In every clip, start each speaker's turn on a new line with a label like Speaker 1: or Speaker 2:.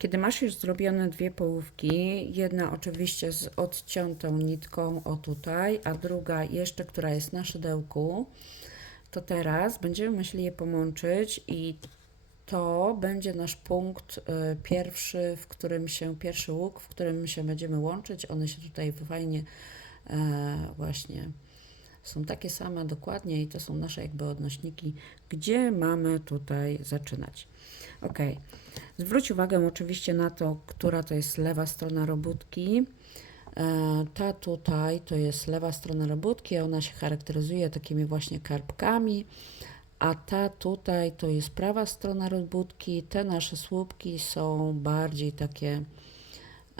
Speaker 1: Kiedy masz już zrobione dwie połówki, jedna oczywiście z odciętą nitką o tutaj, a druga jeszcze, która jest na szydełku, to teraz będziemy musieli je połączyć i to będzie nasz punkt y, pierwszy, w którym się, pierwszy łuk, w którym się będziemy łączyć. One się tutaj fajnie e, właśnie są takie same dokładnie i to są nasze jakby odnośniki, gdzie mamy tutaj zaczynać. Ok. Zwróć uwagę oczywiście na to, która to jest lewa strona robótki. E, Ta tutaj to jest lewa strona robótki, ona się charakteryzuje takimi właśnie karpkami, a ta tutaj to jest prawa strona robótki. Te nasze słupki są bardziej takie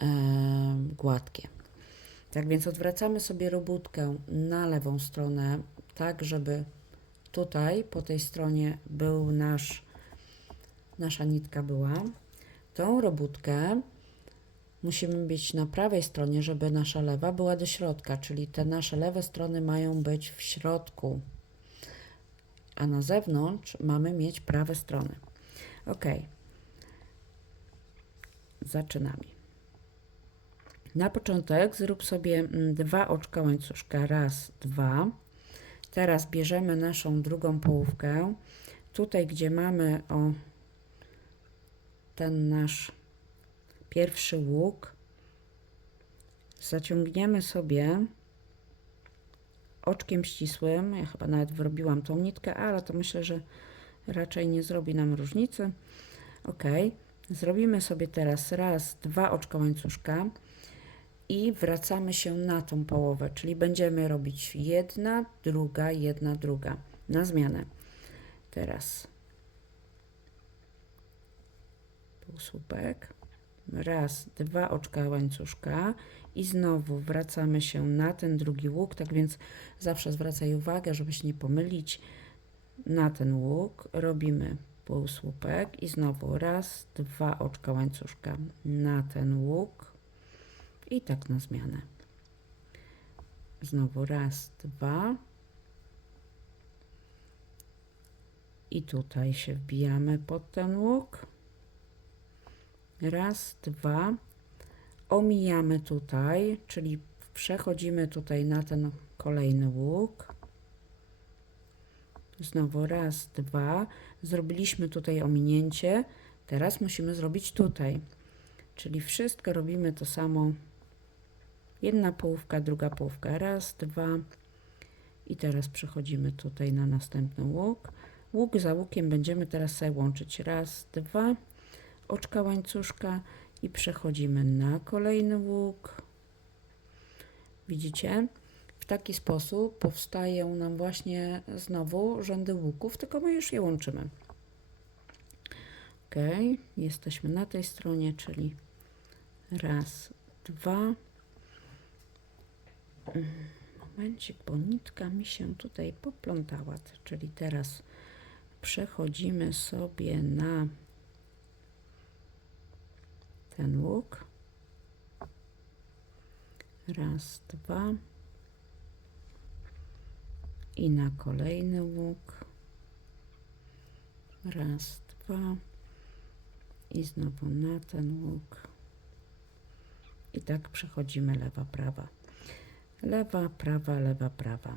Speaker 1: e, gładkie. Tak więc odwracamy sobie robótkę na lewą stronę, tak żeby tutaj po tej stronie był nasz, nasza nitka była. Tą robótkę musimy być na prawej stronie, żeby nasza lewa była do środka, czyli te nasze lewe strony mają być w środku, a na zewnątrz mamy mieć prawe strony. Ok. Zaczynamy. Na początek zrób sobie mm, dwa oczka łańcuszka. Raz, dwa. Teraz bierzemy naszą drugą połówkę. Tutaj, gdzie mamy o ten nasz pierwszy łuk, zaciągniemy sobie oczkiem ścisłym. Ja chyba nawet wyrobiłam tą nitkę, ale to myślę, że raczej nie zrobi nam różnicy. Ok. Zrobimy sobie teraz raz, dwa oczka łańcuszka i wracamy się na tą połowę, czyli będziemy robić jedna, druga, jedna, druga na zmianę. Teraz. Półsłupek, raz, dwa oczka łańcuszka. I znowu wracamy się na ten drugi łuk, tak więc zawsze zwracaj uwagę, żeby się nie pomylić, na ten łuk robimy półsłupek i znowu raz, dwa oczka łańcuszka. Na ten łuk i tak na zmianę. Znowu raz, dwa. I tutaj się wbijamy pod ten łuk. Raz, dwa. Omijamy tutaj, czyli przechodzimy tutaj na ten kolejny łuk. Znowu raz, dwa. Zrobiliśmy tutaj ominięcie. Teraz musimy zrobić tutaj. Czyli wszystko robimy to samo Jedna połówka, druga połówka. Raz, dwa. I teraz przechodzimy tutaj na następny łuk. Łuk za łukiem będziemy teraz sobie łączyć. Raz, dwa. Oczka łańcuszka i przechodzimy na kolejny łuk. Widzicie? W taki sposób powstają nam właśnie znowu rzędy łuków, tylko my już je łączymy. Ok, jesteśmy na tej stronie, czyli raz, dwa. Momencik, bo nitka mi się tutaj poplątała, czyli teraz przechodzimy sobie na ten łuk. Raz, dwa. I na kolejny łuk. Raz, dwa. I znowu na ten łuk. I tak przechodzimy lewa, prawa. Lewa, prawa, lewa, prawa.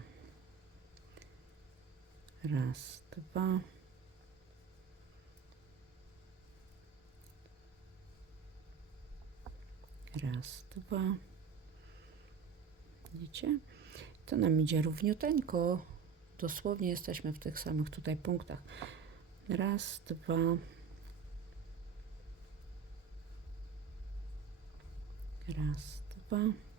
Speaker 1: Raz, dwa. Raz, dwa. Widzicie? To nam idzie równiuteńko. Dosłownie jesteśmy w tych samych tutaj punktach. Raz, dwa. Raz, dwa.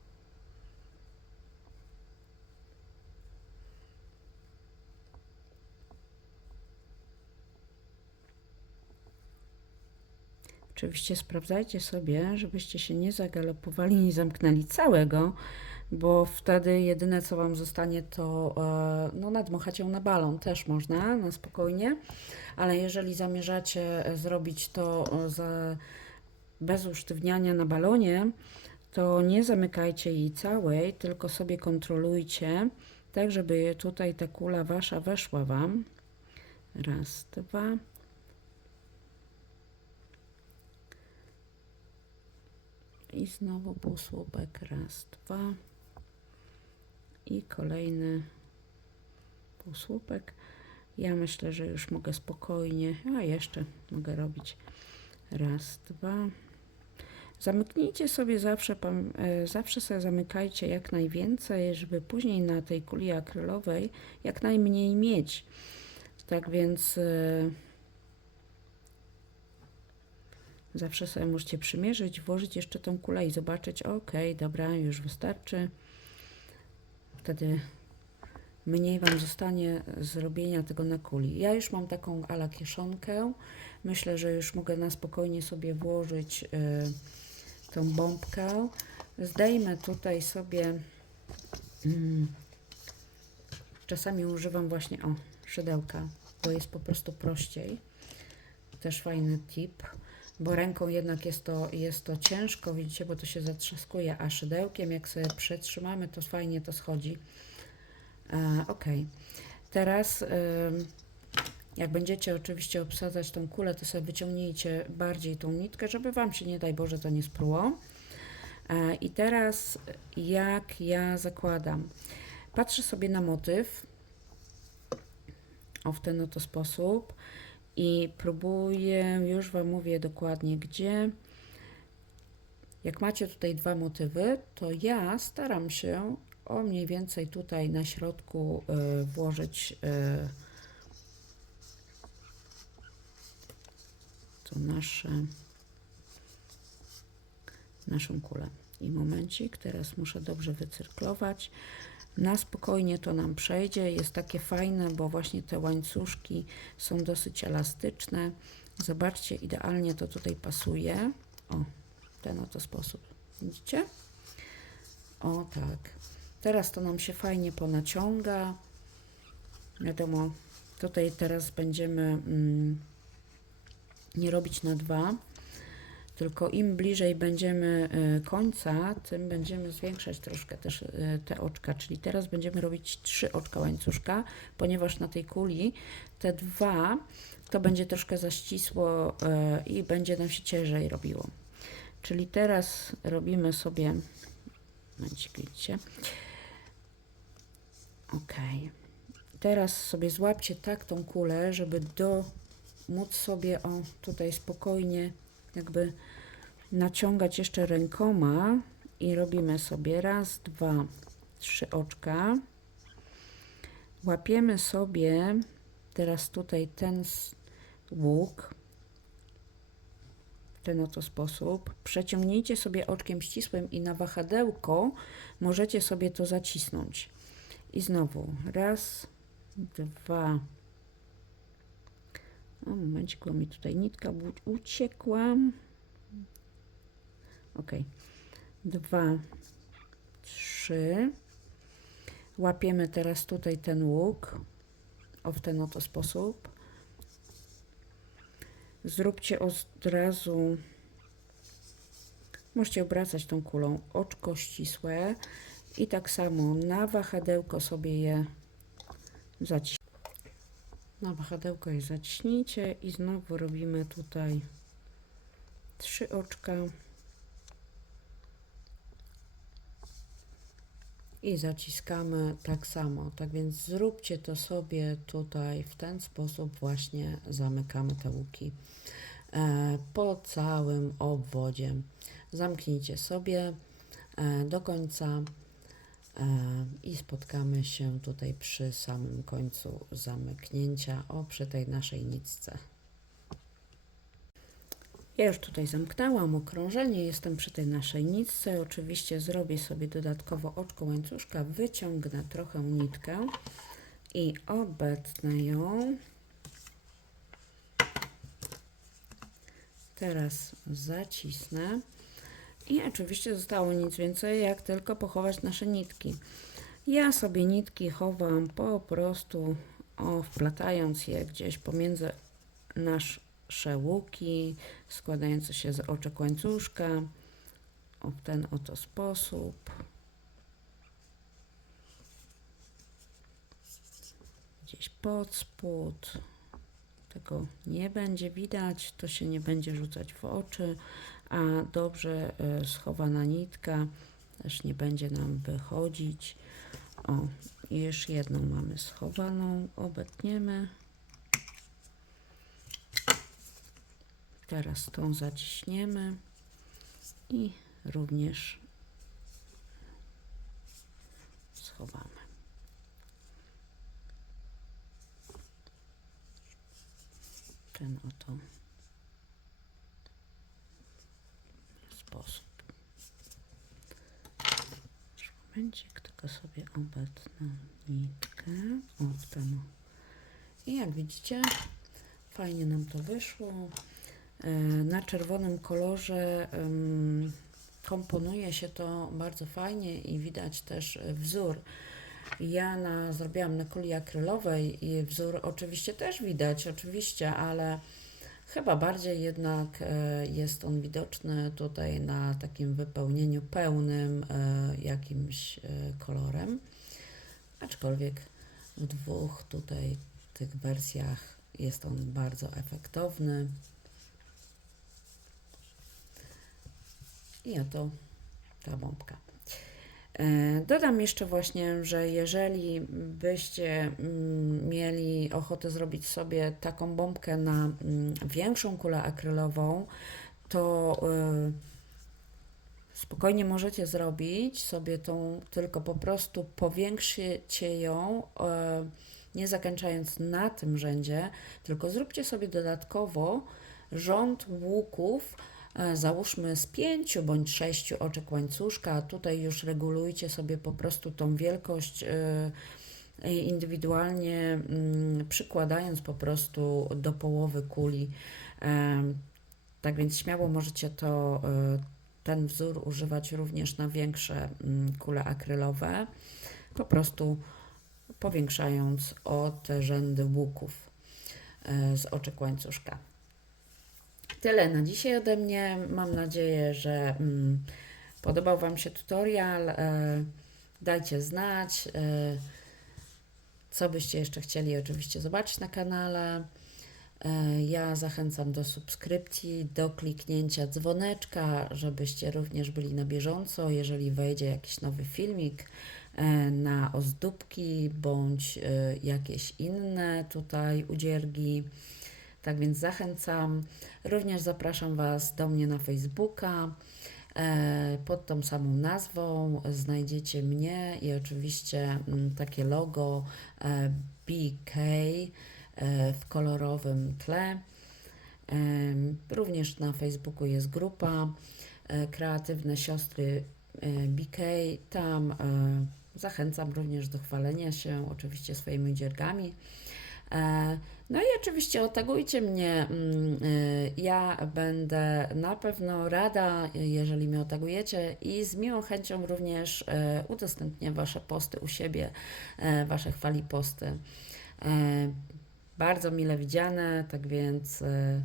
Speaker 1: Oczywiście sprawdzajcie sobie, żebyście się nie zagalopowali, nie zamknęli całego, bo wtedy jedyne co Wam zostanie to e, no, nadmuchać ją na balon, też można na spokojnie, ale jeżeli zamierzacie zrobić to e, za, bez usztywniania na balonie, to nie zamykajcie jej całej, tylko sobie kontrolujcie, tak żeby tutaj ta kula Wasza weszła Wam. Raz, dwa, I znowu półsłupek. Raz, dwa. I kolejny półsłupek. Ja myślę, że już mogę spokojnie, a jeszcze mogę robić raz, dwa. Zamknijcie sobie zawsze, e, zawsze sobie zamykajcie jak najwięcej, żeby później na tej kuli akrylowej jak najmniej mieć. Tak więc e, zawsze sobie możecie przymierzyć, włożyć jeszcze tą kulę i zobaczyć, ok, dobra, już wystarczy. Wtedy mniej Wam zostanie zrobienia tego na kuli. Ja już mam taką ala kieszonkę. Myślę, że już mogę na spokojnie sobie włożyć y, tą bombkę. Zdejmę tutaj sobie. Mm, czasami używam właśnie o szydełka, bo jest po prostu prościej. Też fajny tip, bo ręką jednak jest to, jest to ciężko, widzicie, bo to się zatrzaskuje, a szydełkiem jak sobie przetrzymamy, to fajnie to schodzi. E, ok. Teraz ym, jak będziecie oczywiście obsadzać tą kulę, to sobie wyciągnijcie bardziej tą nitkę, żeby Wam się nie daj Boże to nie spruło. E, I teraz jak ja zakładam? Patrzę sobie na motyw o w ten oto sposób i próbuję, już Wam mówię dokładnie gdzie. Jak macie tutaj dwa motywy, to ja staram się o mniej więcej tutaj na środku y, włożyć y, to nasze naszą kulę. I momencik, teraz muszę dobrze wycyrklować. Na spokojnie to nam przejdzie. Jest takie fajne, bo właśnie te łańcuszki są dosyć elastyczne. Zobaczcie, idealnie to tutaj pasuje. O, ten oto sposób. Widzicie? O, tak. Teraz to nam się fajnie ponaciąga. Wiadomo, tutaj teraz będziemy mm, nie robić na dwa, tylko im bliżej będziemy y, końca, tym będziemy zwiększać troszkę też y, te oczka, czyli teraz będziemy robić trzy oczka łańcuszka, ponieważ na tej kuli te dwa to będzie troszkę za ścisło y, i będzie nam się ciężej robiło. Czyli teraz robimy sobie, widzicie, ok. Teraz sobie złapcie tak tą kulę, żeby do móc sobie o tutaj spokojnie jakby naciągać jeszcze rękoma i robimy sobie raz, dwa, trzy oczka. Łapiemy sobie teraz tutaj ten łuk w ten oto sposób. Przeciągnijcie sobie oczkiem ścisłym i na wahadełko możecie sobie to zacisnąć. I znowu raz, dwa, o, momencik, mi tutaj nitka uciekła. Ok. Dwa, trzy. Łapiemy teraz tutaj ten łuk. O, w ten oto sposób. Zróbcie od razu. Możecie obracać tą kulą oczko ścisłe i tak samo na wahadełko sobie je zaciśnijcie. Na wahadełko je zaciśnijcie i znowu robimy tutaj trzy oczka i zaciskamy tak samo. Tak więc zróbcie to sobie tutaj w ten sposób właśnie zamykamy te łuki e, po całym obwodzie. Zamknijcie sobie e, do końca i spotkamy się tutaj przy samym końcu zamknięcia, o przy tej naszej nitce. Ja już tutaj zamknęłam okrążenie, jestem przy tej naszej nitce. Oczywiście zrobię sobie dodatkowo oczko łańcuszka, wyciągnę trochę nitkę i obetnę ją. Teraz zacisnę. I oczywiście zostało nic więcej, jak tylko pochować nasze nitki. Ja sobie nitki chowam po prostu, o, wplatając je gdzieś pomiędzy nasze łuki, składające się z oczek łańcuszka, o, ten oto sposób. Gdzieś pod spód, tego nie będzie widać, to się nie będzie rzucać w oczy, a dobrze e, schowana nitka też nie będzie nam wychodzić. O, już jedną mamy schowaną, obetniemy. Teraz tą zaciśniemy i również schowamy. Ten oto sposób. Momencik, tylko sobie obetnę nitkę. O, w. I jak widzicie, fajnie nam to wyszło. E, Na czerwonym kolorze komponuje się to bardzo fajnie i widać też wzór. Ja na, zrobiłam na kuli akrylowej i wzór oczywiście też widać, oczywiście, ale chyba bardziej jednak e, jest on widoczny tutaj na takim wypełnieniu pełnym e, jakimś e, kolorem. Aczkolwiek w dwóch tutaj tych wersjach jest on bardzo efektowny. I oto ta bombka. E, Dodam jeszcze właśnie, że jeżeli byście mm, mieli ochotę zrobić sobie taką bombkę na mm, większą kulę akrylową, to y, spokojnie możecie zrobić sobie tą, tylko po prostu powiększycie ją, y, nie zakończając na tym rzędzie, tylko zróbcie sobie dodatkowo rząd łuków, e, załóżmy z pięciu bądź sześciu oczek łańcuszka. Tutaj już regulujcie sobie po prostu tą wielkość e, indywidualnie mm, przykładając po prostu do połowy kuli. Em, Tak więc śmiało możecie to, e, ten wzór używać również na większe mm, kule akrylowe, po prostu powiększając o te rzędy łuków e, z oczek łańcuszka. Tyle na dzisiaj ode mnie. Mam nadzieję, że mm, podobał Wam się tutorial. E, dajcie znać, e, co byście jeszcze chcieli oczywiście zobaczyć na kanale. E, Ja zachęcam do subskrypcji, do kliknięcia dzwoneczka, żebyście również byli na bieżąco, jeżeli wejdzie jakiś nowy filmik e, na ozdóbki bądź e, jakieś inne tutaj udziergi. Tak więc zachęcam. Również zapraszam Was do mnie na Facebooka. E, Pod tą samą nazwą znajdziecie mnie i oczywiście mm, takie logo e, BK e, w kolorowym tle. Również na Facebooku jest grupa Kreatywne Siostry BK. Tam zachęcam również do chwalenia się oczywiście swoimi dziergami. E, No i oczywiście otagujcie mnie. mm, y, Ja będę na pewno rada, jeżeli mnie otagujecie i z miłą chęcią również e, udostępnię Wasze posty u siebie, e, Wasze chwali posty. E, Bardzo mile widziane, tak więc e,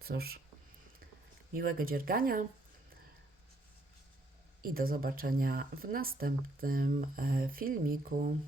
Speaker 1: cóż, miłego dziergania i do zobaczenia w następnym filmiku.